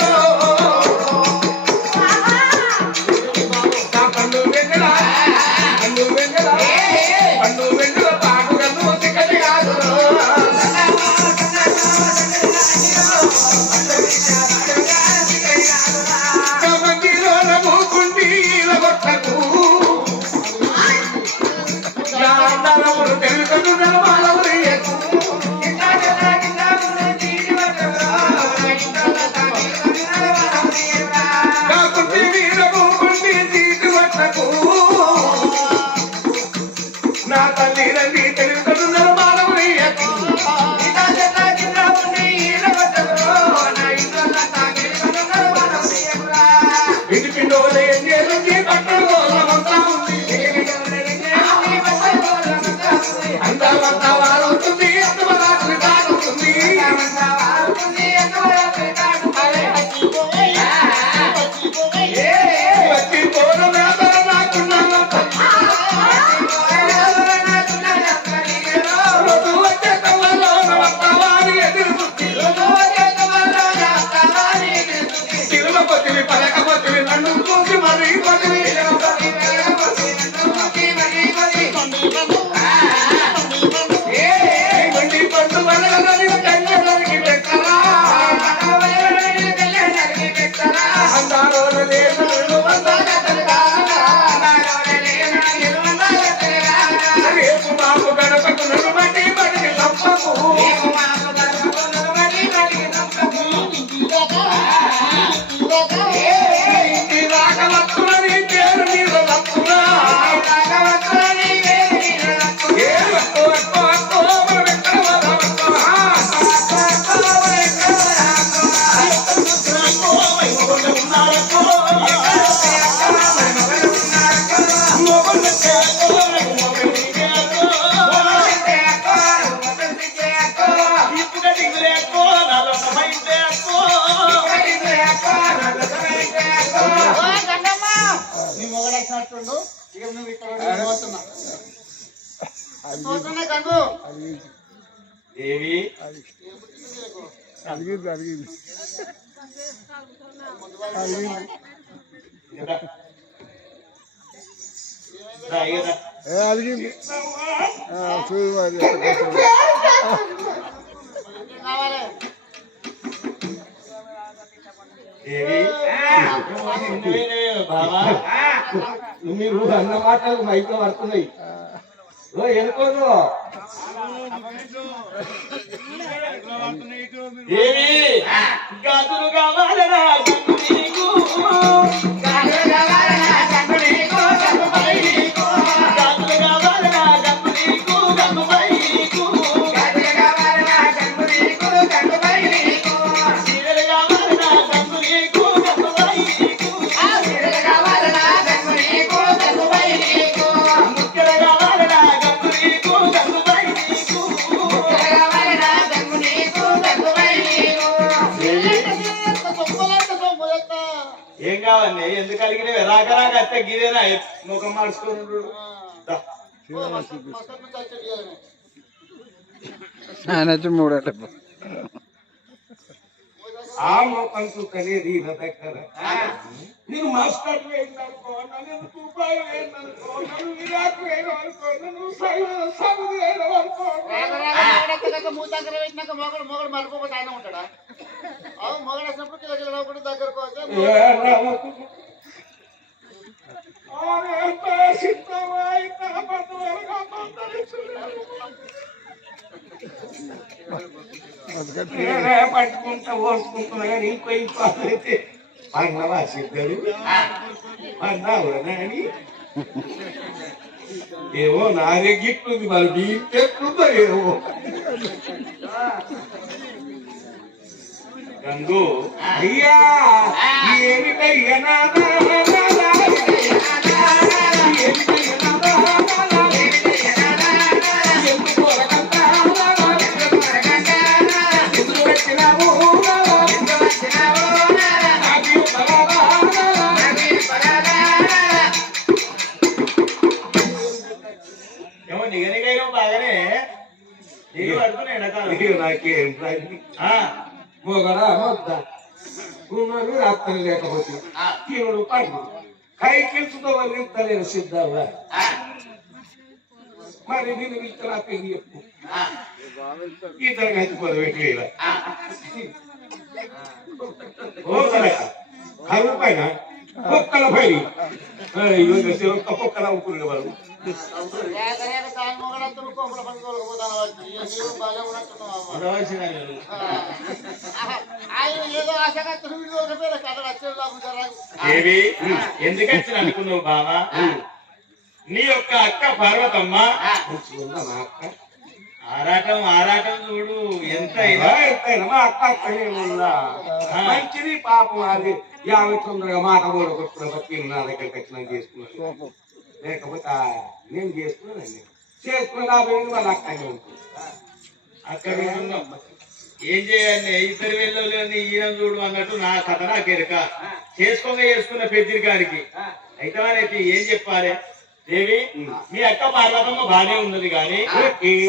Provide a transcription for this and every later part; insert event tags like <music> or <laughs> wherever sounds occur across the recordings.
నా అడిగింది అడిగింది ఏ అడిగింది చూడు మరి అన్న మాటలు మైతో పడుతున్నాయి. ఎనుకోదు ఏమి? ఏం కావాలి ఎందుకు కలిగినవి రాక రాక అత్తే గిదేనా ముఖం మార్చుకుని ఓ, మస్తు- మస్తు నుంచి వచ్చేది ఇయ్యాలనే. ఆయన వచ్చి మూడేళ్ళ ఆ ముఖం చూకనేది నా దగ్గర. నేను మాస్టర్ వేయిందనుకో నన్ను రూపాయి వేయిందనుకో నన్ను విరాట్ వేయనుకో నన్ను సగు వేయనుకో రాగ రాగ మొగడెక్కడాక మూతాకర వేసినాక మొగడు మొగడు మలుపుకోపోతే ఆయన ఉంటాడా? అవు మొగడు వచ్చినప్పుడు కిలో కిలో ఒకటి దగ్గరకు వస్తే <laughs> పట్టుకుంటా ఓసుకుంటున్నా కానీ ఇంకో ఇంకో అయితే అన్నవా సిద్ధరు అన్నావు అని ఏమో నాదే గిట్లుంది మరి నీ ఎట్లుందో ఏమో గంగు అయ్యా ఏమిటయ్యా నాదా నాదా, ఏమిటయ్యా నాదా, నాదా, ఎందుకు అరగంటా, నాదా, ఎందుకు వచ్చినావు, నాదా, నాది పరాదా, నాదా. ఏమో నిగనిగైనా బాగానే నాకేం మొగడా మొద్ద ఉన్నది రాత్రి లేకపోతే ఈనుడు పండు కైకిల్చుతో వర్ణించలేను సిద్ధవ్వ మరి నేను పిలిచిన నా పెళ్ళి చెప్పు ఇద్దరు కలిసి పొరవెట్లేదా కరువు పైన కుక్కల పైన ఒక్క కుక్కల అనుకునే వాళ్ళు అనుకున్నావు బావా? నీ యొక్క అక్క పార్వతమ్మ. అక్క ఆరాటం ఆరాటం చూడు ఎంత. ఎంతైనా అక్క మంచిది పాపం అది. యాభై తొందరగా మాట కూడా బట్టి నా దగ్గరికి వచ్చిన చేసుకున్నాను లేకపోతే నేను చేసుకున్నానండి చేసుకున్న యాభై ఏళ్ళు వాళ్ళ అక్కనే ఉంటుంది. అక్కడ. ఏం చేయాలి ఇద్దరు వెళ్ళలేని ఈయన చూడు అన్నట్టు నా కథ నాకెరక చేసుకోక చేసుకున్న పెద్దిరి గారికి అయితే వారైతే ఏం చెప్పాలి? దేవి మీ అక్క పార్వతమ్మ బానే ఉన్నది గాని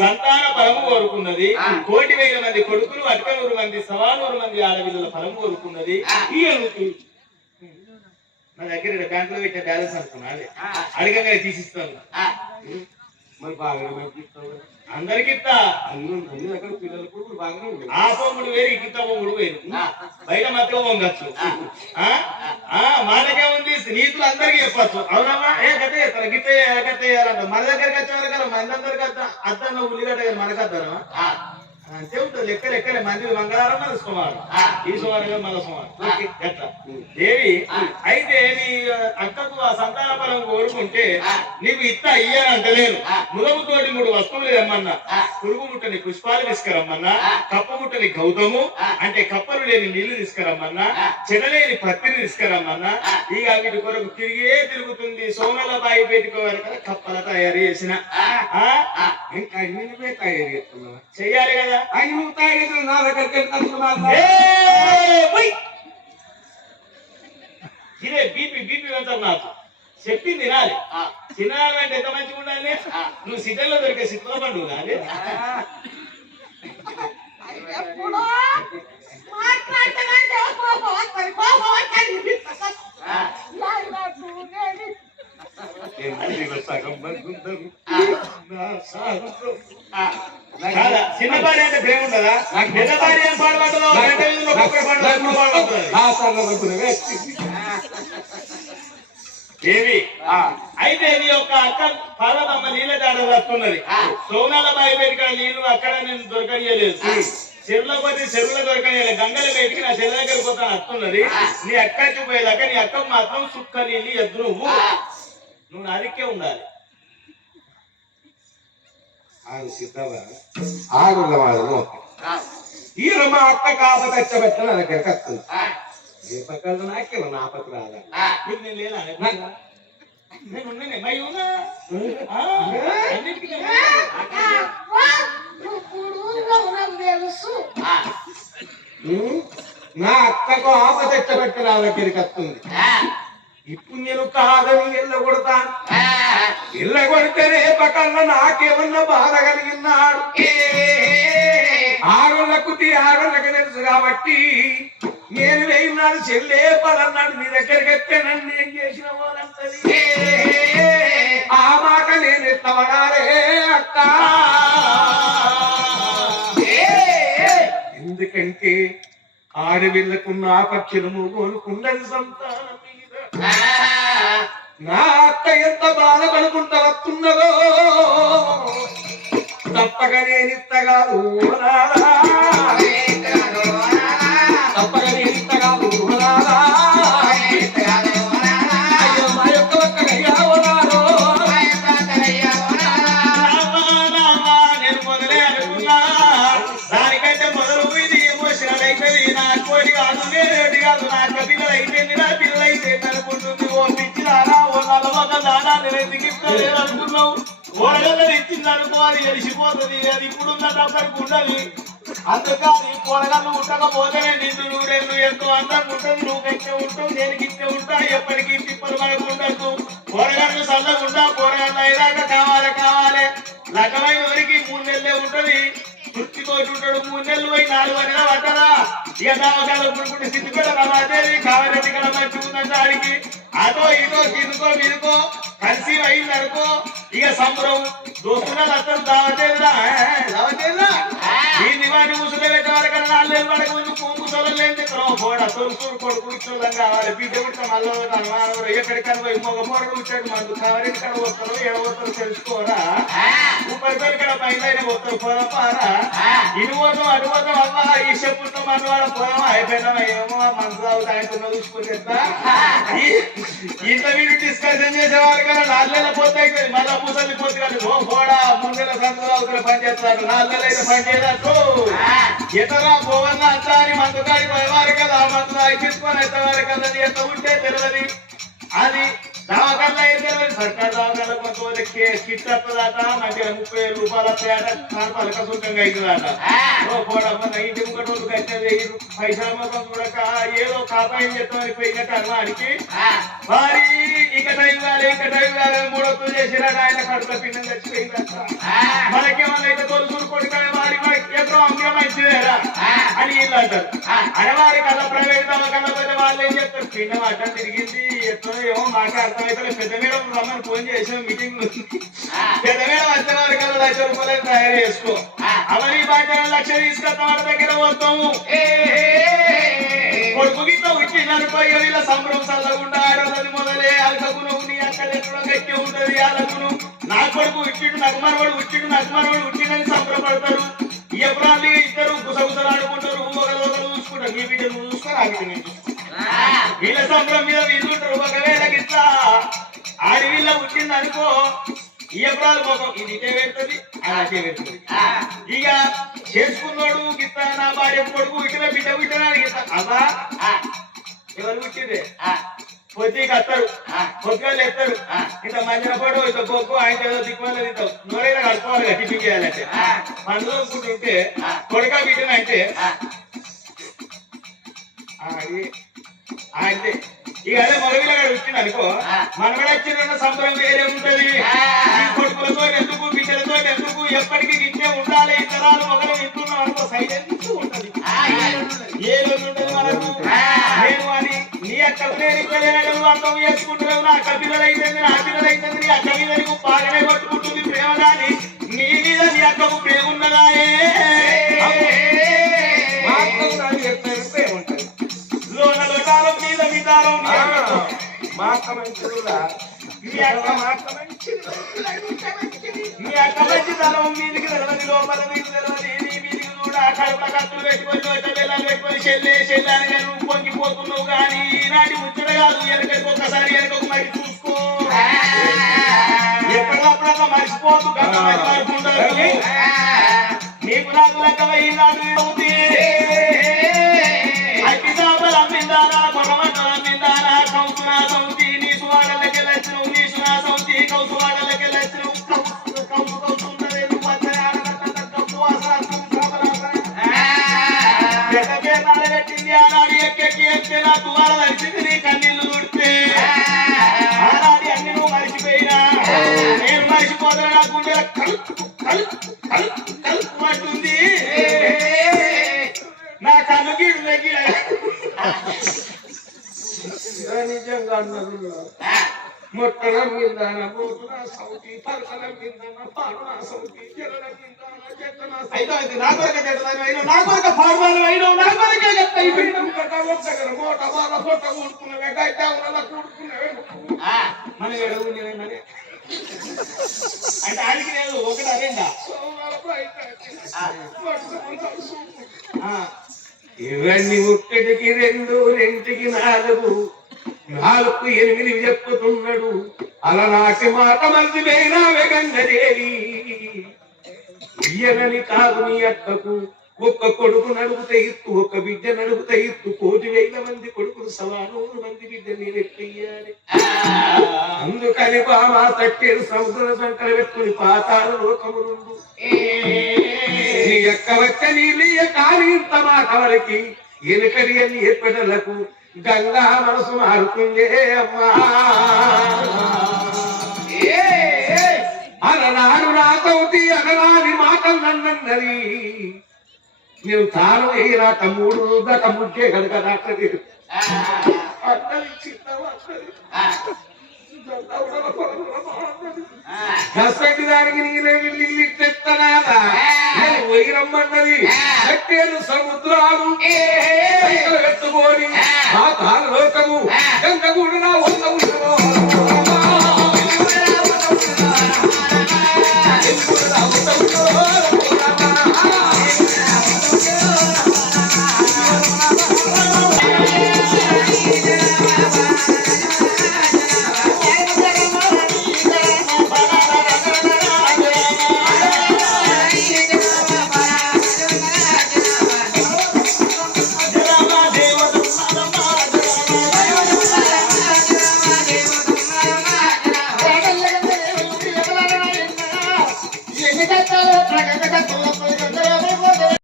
సంతాన ఫలము కోరుకున్నది. కోటి వేల మంది కొడుకులు అటుక నూరు మంది సవా నూరు మంది ఆడపిల్లల ఫలం కోరుకున్నది. ఈయనకి నా దగ్గర ఈడ బ్యాంకులో పెట్టిన బ్యాలెన్స్ అనుకున్నా అదే. అడగగానే తీసిస్తాను. మరి కదా. అందరికి బాగానే ఉంది ఆ పొమ్ముడు వేరు ఇకిత పొమ్ముడు వేరు. బయట మధ్య పొంగచ్చు ఆ? ఆ, మాటకే ఉంది స్నేహితులు అందరికి చెప్పచ్చు. అవునమ్మా ఏ గత చేస్తారు? గిట్ట గట్ట చేయాలంట. మన దగ్గరికి వచ్చే వరకు మంది అందరికి అద్ద అద్దన్న ఉల్లిగడ్డ మనకు అద్దనమా ఉంటుంది లెక్క లెక్కలే మంది మంగళవారం మన సోమవారం ఈ సోమవారం మన సోమవారం. ఎట్లా? దేవి అయితే నీ అక్కకు ఆ సంతాన ఫలం కోరుకుంటే నీకు ఇత్త అంటలేను ములముతోటి మూడు వస్తువులు తెమ్మన్నా. పురుగు ముట్టని పుష్పాలు తీసుకురమ్మన్నా. కప్ప ముట్టని గౌతము. అంటే కప్పలు లేని నీళ్ళు తీసుకురమ్మన్నా. చెడలేని పత్తిని తీసుకురమ్మన్నా. ఇక వీటి కొరకు తిరిగే తిరుగుతుంది. సోమల బాయి పెట్టుకోవాలి కదా కప్పల తయారు చేసిన? ఇంకా తయారు చేస్తున్నావా? చెయ్యాలి కదా. తయారు చేసిన నా దగ్గరికి. ఇదే బీపీ బీపీ వెళ్తారు నాకు. చెప్పింది తినాలి తినాలి అంటే ఎంత మంచిగా ఉండాలి? నువ్వు సిటీలో దొరికే సిద్ధ పండుగ కానీ భార్య అంటే ప్రేమ ఉండదా పెద్ద భార్య పాడుపడుతుంది. అయితే నీ యొక్క అక్క పార్వతమ్మ నీళ్ళ దాడ వస్తున్నది. సోనాల బాయి పెట్టుకున్న నీళ్ళు అక్కడ నేను దొరకనియలేదు. చెరువులో పోతే చెరువులో దొరకనియలేదు గంగల బయటికి నా చెరువు దగ్గర పోతాను వస్తున్నది. నీ అక్క చూపోయేదాకా నీ అక్క మాత్రం సుక్క నీళ్ళు ఎద్దు నువ్వు నువ్వు నాదిక్కే ఉండాలి. నా పక్క రాదా? మీకు నేను లేనా? నేను ఉన్నానే మై ఉన్నా? ఆ, అన్నిటికీ నేను నువ్వు తెలుసు ఉమ్, నా అక్కకు ఆప తెచ్చబెట్ట నా దగ్గరికి వస్తుంది. ఇప్పుడు నేను కాదని ఇళ్ళ కొడతాను. ఇళ్ళ కొడితే రేపకల్లా నాకేమన్నా బాధ కలిగినాడు ఆరులకు ఆరులకు తెలుసు కాబట్టి నేను వేయినాడు చెల్లే పదన్నాడు నీ దగ్గరికి ఎత్తానని నేను చేసిన వాళ్ళంతది ఆ మాట నేను ఎత్తవడాలే అక్క. ఎందుకంటే ఆడవిళ్ళకున్న ఆపక్షణము కోరుకుండని సంతానం మీద. నా అక్క ఎంత బాధపడుకుంటా వస్తున్నదో తప్పక నేనిత్తగాదు నాదా. తప్పక ఎమోషనల్ నా కోడి కాదు నేరేది కాదు నా అక్క అయిపోయింది నా పిల్లలు అయిపోయింది అనుకుంటుంది ఓ పిచ్చిదానా ఓ నలవక దానా నేను ఎందుకు ఇస్తలేదు అనుకున్నావు కూరగాయలు ఇచ్చింది అనుకో అది ఎలిసిపోతుంది అది ఇప్పుడున్న డబ్బరికి ఉండాలి అందుకని పొరగలు ఉండకపోతే నిన్ను నూరేళ్ళు ఎంతో అందంగా ఉంటుంది నువ్వెక్కే ఉంటావు నేను గిట్టే ఉంటా ఎప్పటికీ తిప్పలు మనకు ఉండదు కూరగాయలు చల్లకుండా కూరగాయలు అయ్యాక కావాలి. కావాలి లగ్గమైన వరకు మూడు నెలలే ఉంటది తృప్తితో ఉంటాడు మూడు నెలలు పోయి నాలుగు నెలలు యథావకాలం ఇప్పుడు స్థితి కూడా రమాదేవి కావాలంటే ఇక్కడ మంచుకున్న దానికి అదో ఇదో తినుకో మీనుకో కలిసి అయింది అనుకో. ఇక సంబరం. దోస్తున్నారు అందరూ దావతేదా దావతేదా ఈ నివారణ ముసులు పెట్టే వాళ్ళకన్నా నాలుగు వరకు ముందు పువ్వు సొలలేని తిక్కడం తొలుసూరు కొడుకు ఇచ్చోళ్ళం కావాలి బిడ్డ పుట్టిన మళ్ళీ మానవరు ఎక్కడికన్నా పోయి మగ పోరడు వచ్చాడు మనకు కావాలి ఇక్కడ వస్తారు ఎడవస్తారు తెలుసుకోరా ముప్పై పేరు ఇక్కడ పైన వస్తారు పోదాం పారా ఇటు పోతాం అటు పోతాం అమ్మా ఈ చెప్పుతో మనవాడ పోదాం అయిపోయినా ఏమో మనసు తాగుతున్నా చూసుకొని చెప్తా ఇంత వీడు డిస్కషన్ చేసే వారు కదా నాలుగేళ్ళ పోతే అయిపోయింది మళ్ళా ముసలి పోతే కానీ ఓ పోడా ముందెల సంతరావుతున్న పని చేస్తారు నాలుగేళ్ళు అయితే పని చేయలేదు ఇతర పోవన్న అంతా అని మనకు పోయేవారు కదా ఆ మందు అయిపించుకొని ఎత్తవారు కదా అది ఎంత ఉంటే తెలియదు అది దవాఖాన అయితే సర్కార్ దవాఖాన కొంతమంది కిట్ వస్తుందట మంచిగా ముప్పై వేలు రూపాయలు వస్తాయట కనపాలి కసుంకంగా అవుతుందట ఓ పోడమ్మ నా ఇంటి ముంగట వాళ్ళు కట్టేది పైసల మొత్తం చూడక ఏదో కాపాయం చేస్తామని పోయినట్టు అనుమానికి మరి ఇక టైం కాలే ఇక టైం కాలే మూడొత్తు చేసిరాడు ఆయన కడుపులో పిండం చచ్చిపోయిందట. మనకేమన్నా అయితే తొలుసులు కొడుకాయ వారి ఎక్కడో అమ్మే మంచిదేరా అని వీళ్ళు అంటారు అడవారి దవాఖాన పోతే వాళ్ళు ఏం చెప్తారు పిండం అడ్డం తిరిగింది ఎట్లా ఏమో మాట అర్థమైతే పెద్ద మేడం రమ్మని ఫోన్ చేసాం మీటింగ్. <laughs> పెద్ద మేడం వచ్చే వారి కదా లక్ష రూపాయలు తయారు చేసుకో. అవని బాట లక్ష తీసుకొస్తాం వాళ్ళ దగ్గర పోతాము కొడుకు గిట్ల ఉట్టిందనుకో వీళ్ళ సంబరం చల్లకుండా ఆడోళ్ళది మొదలే అలకకు నువ్వు నీ అక్క ఎక్కడో గట్టి ఉంటది అలకును నా కొడుకు ఉట్టిండు నాకు మనవాడు ఉట్టిండు నాకు మనవాడు ఉట్టిండని సంబరపడతారు. ఎప్పుడు ఇద్దరు గుసగుసలు ఆడుకుంటారు ఒకరు ఒకరు చూసుకుంటారు నీ బిడ్డ నువ్వు చూసుకో వీళ్ళ సంబరం మీద వీళ్ళుంటారు ఒకవేళ గిట్లా ఆడి వీళ్ళ పుట్టింది అనుకో ఈ ఎకరాల ముఖం ఇది ఇటే పెడుతుంది అటే పెడుతుంది ఇక చేసుకున్నాడు గిత్త నా భార్య కొడుకు ఇట్లా బిడ్డ పుట్టినా గిత్త అబ్బా ఎవరు పుట్టింది? పొద్దుకి వస్తారు పొద్దుగా ఎత్తారు ఇంత మంచిన పడు ఇంత బొక్కు ఆయన ఏదో దిక్కుమల్ల ఇంత నోరైనా కడుకోవాలి టిఫిన్ చేయాలంటే. మనలో ఉంటే కొడుక బిడ్డనంటే అది అంటే ఇక అదే మగవిలగాడు వచ్చింది అనుకో మనగడ వచ్చిన సంబరం వేరే ఉంటది. కొడుకులతో ఎందుకు బిడ్డలతో ఎందుకు ఎప్పటికీ గిట్టే ఉండాలి ఇతరాలు ఒకరు వింటున్నాం అనుకో సైలెన్స్ ఉంటది. ఏ రోజు ఉంటది మనకు. నేను అని నీ అక్క నేను ఇక్కడ అర్థం చేసుకుంటున్నావు నా అక్క పిల్లలు నా పిల్లలు నీ అక్క మీద నీకు బాగానే పట్టుకుంటుంది ప్రేమ కానీ నీ మీద నీ అక్కకు ప్రేమ ఉన్నదాయే మా అక్క మంచిదిరా మీ అక్క మా అక్క మంచిది మీ అక్క మీదికి తెలవది లోపల మీకు తెలవది. నీ మీదికి కూడా కడుపుల కత్తులు పెట్టుకొని పెట్టుకొని చెల్లని కానీ పొంగిపోతున్నావు కానీ ఈనాటి ముచ్చట కాదు. వెనకకి ఒక్కసారి వెనకకు మరి చూసుకో. ఎప్పటికప్పుడు మర్చిపోతూ నీకు నాకు ఈనాడు అవుతుంది ఎక్కెక్కి ఎక్కి నా తువాల నడిచింది నీ కన్నీళ్ళు తుడితే ఆనాడి అన్ని నువ్వు మరిచిపోయినా. నేను మరిచిపోతున్నా నా గుండెల కలుపు కలుపు కలుపు కలుపు అంటుంది నా కన్ను గీడు దగ్గర నిజంగా అన్నారు మొట్టల మిందాన మోటున సౌతి పలకల మిందాన పాడున సౌతి జలల మిందాన జట్టన అయితే అయితే నా కొరకే చెడ్డదాని అయినా నా కొరకే అంటే ఆయనకి లేదు ఒకటి అదేందా? ఇవన్నీ ఒక్కటికి రెండు రెంటికి నాలుగు నాలుగు ఎనిమిది చెప్పుతున్నాడు అలనాటి మాట మంది వేనావే గంగదేవి ఇయ్యనని కాదు నీ అక్కకు. ఒక్క కొడుకు నడుగుతే ఇత్తు ఒక్క బిడ్డ నడుగుతే ఇత్తు కోటి వేల మంది కొడుకులు సవాలు మంది బిడ్డ నేను ఎట్లయ్యాలి అందుకని బామా తట్టేరు సముద్ర సంకల పెట్టుకుని పాతాల లోకములుండు నీ యొక్క వచ్చ నీళ్ళ కాని ఇంత మాట వరకి ఎనుకడి అని ఎప్పటలకు గంగా మనసు మారుతుందే అమ్మా. అననాడు రాకవుతి అనరాని మాటలు నన్నన్నది. నేను తాను వేయరా తమ్ముడు దాకా ముగ్గే కనుక రాత్రి. కష్టకి దానికి నీలే ఇల్లు తెత్తనాదా వైరమ్మన్నది కట్టేను సముద్రాలు. పెట్టుకొని ఆ. కాలలోకము గంగ కూడా నా వంద